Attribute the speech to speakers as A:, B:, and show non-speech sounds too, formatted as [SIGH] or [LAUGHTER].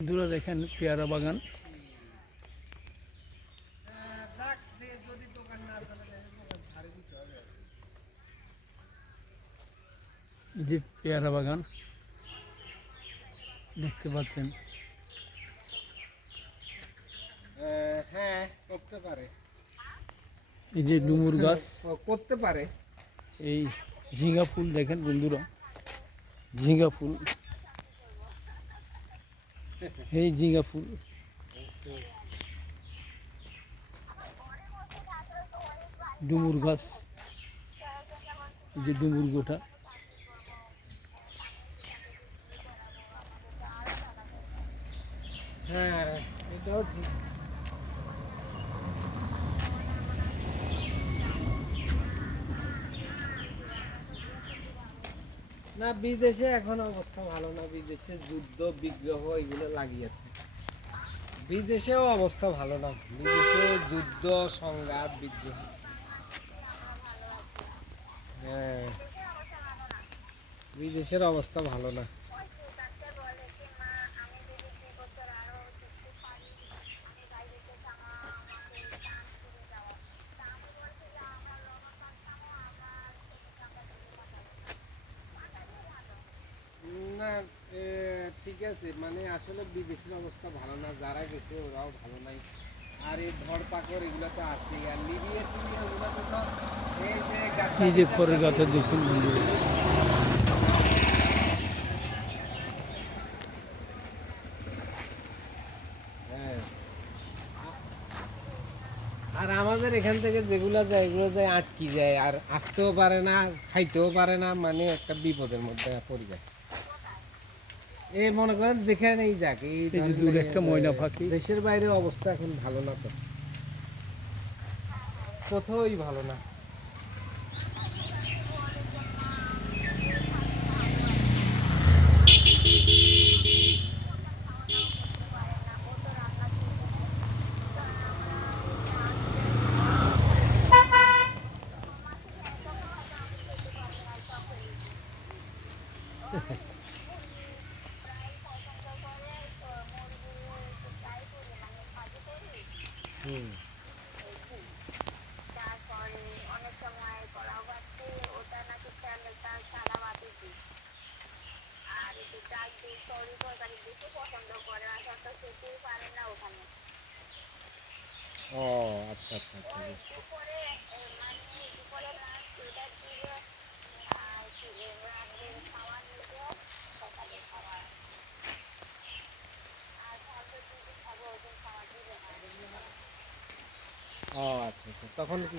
A: দূরে দেখেন পেয়ারা বাগান। এই যে পেয়ারা বাগান, দেখতে পাচ্ছেন।
B: হ্যাঁ করতে পারে
A: এই যে ডুমুর গাছ
B: ও করতে পারে
A: এই ঝিঙ্গা ফুল দেখেন বন্ধুরা। ঝিঙ্গা ফুল। এই ঝিঙ্গা ফুল ডুমুর গাছ এই যে ডুমুর গোটা
B: হ্যাঁ এটাও ঠিক না, বিদেশে এখন অবস্থা ভালো না, বিদেশে যুদ্ধ, বিগ্রহ এগুলো লাগিয়েছে। বিদেশেও অবস্থা ভালো না, বিদেশে যুদ্ধ, সংঘাত, বিগ্রহ। হ্যাঁ বিদেশের অবস্থা ভালো না। ঠিক আছে। মানে আসলে বিদেশের অবস্থা ভালো না যারা গেছে ওরাও ভালো নাই। আর এই ধরপাকড় এগুলো তো আছে আর লিবিয়া টিবিয়া ওগুলো তো এই যে
A: এই যে খড়ের গাছে দেখুন
B: হ্যাঁ। আর আমাদের এখান থেকে যেগুলো যায় এগুলো যায় আটকি যায়। আর আসতেও পারে না খাইতেও পারে না মানে একটা বিপদের মধ্যে পড়ে যায়। এই মনে করেন যেখানেই যাক এই
A: দূরে একটা ময়না পাখি।
B: দেশের বাইরে অবস্থা এখন ভালো না তো কোথাওই ভালো না হুম [LAUGHS]
C: তারপরে অনেক সময় কলাও গাছে ওটা নাকি স্যান্ডেলটা সাদা মাটি দিই। আর একটু চাল দিয়ে তরি তরকারি বেশি পছন্দ করে আর তো খেতেই পারে না ওখানে।
B: ও আচ্ছা আচ্ছা আচ্ছা। তখন কি